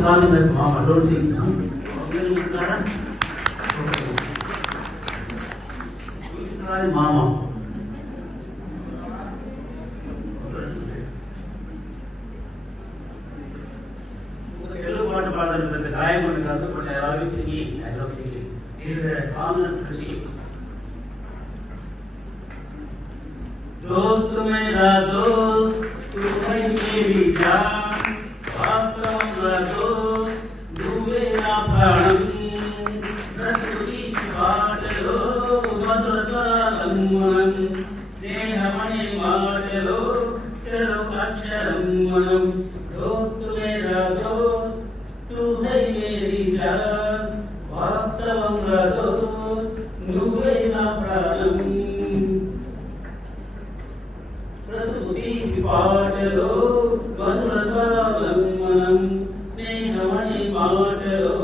godliness, Mama. Don't think. Mama. I always singing. I love singing. It is a song and preaching. दोस्त मेरा दोस्त तू है मेरी जान वास्तव दोस्त तू मेरा प्राण प्रकृति पाटलो मधुस्वरम स्नेहमणि माटलो सर्वाक्षरम दोस्त मेरा दोस्त तू है मेरी जान वास्तव दोस्त तू मेरा प्राण పాటలో మధుర స్వరం స్నేహమణి మాటలో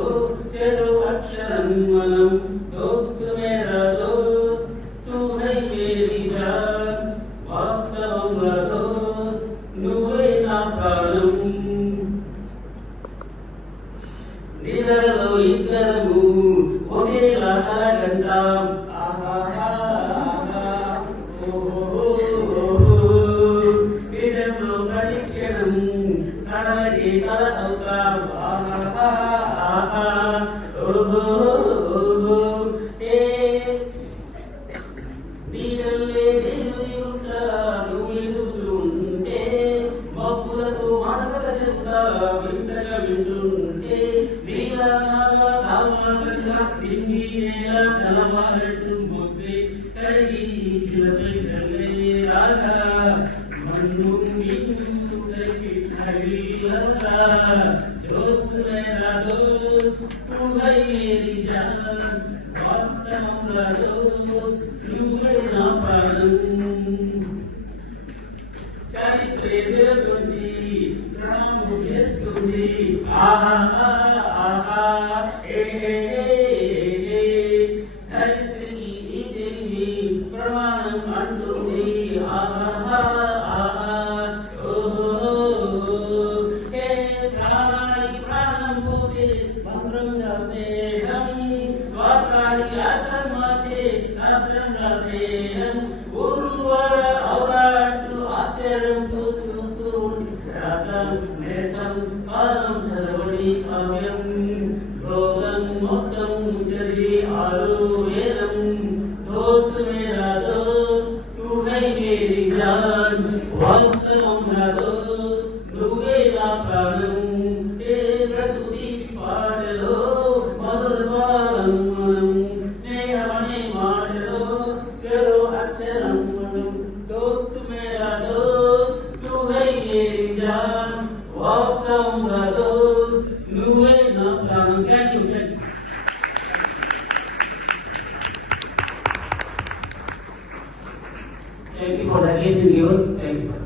చెడు అక్షరం మనం దోస్త్ మేరా దోస్త్ తూ హై మేరీ జాన్ వాస్తవంగా దోస్త్ నువ్వే నా ప్రాణం నిద్రలో ఇద్దరము ఒకేలా కలగంటాం दोस्त मेरा दोस्त तू है मेरी जान वास्तव दोस्त तू मेरा प्राण चरित्रे से सुनती राम मुझे सुनी आहा आहा ए धरित्री इजनी प्रमाण अंडुनी आहा दोस्त मेरा दोस्त तू है मेरी जान वास्तव दोस्त నువ్వే నా ప్రాణం ఏ ప్రకృతి పాటలో మధుర స్వరం స్నేహమనే మాటలో చెడు అక్షరం దోస్త్ మేరా దోస్త్ తూ హై మేరీ జాన్ వాస్తవంగా దోస్త్ నువ్వే నా ప్రాణం. Thank you. Thank you for the attention given. Thank you.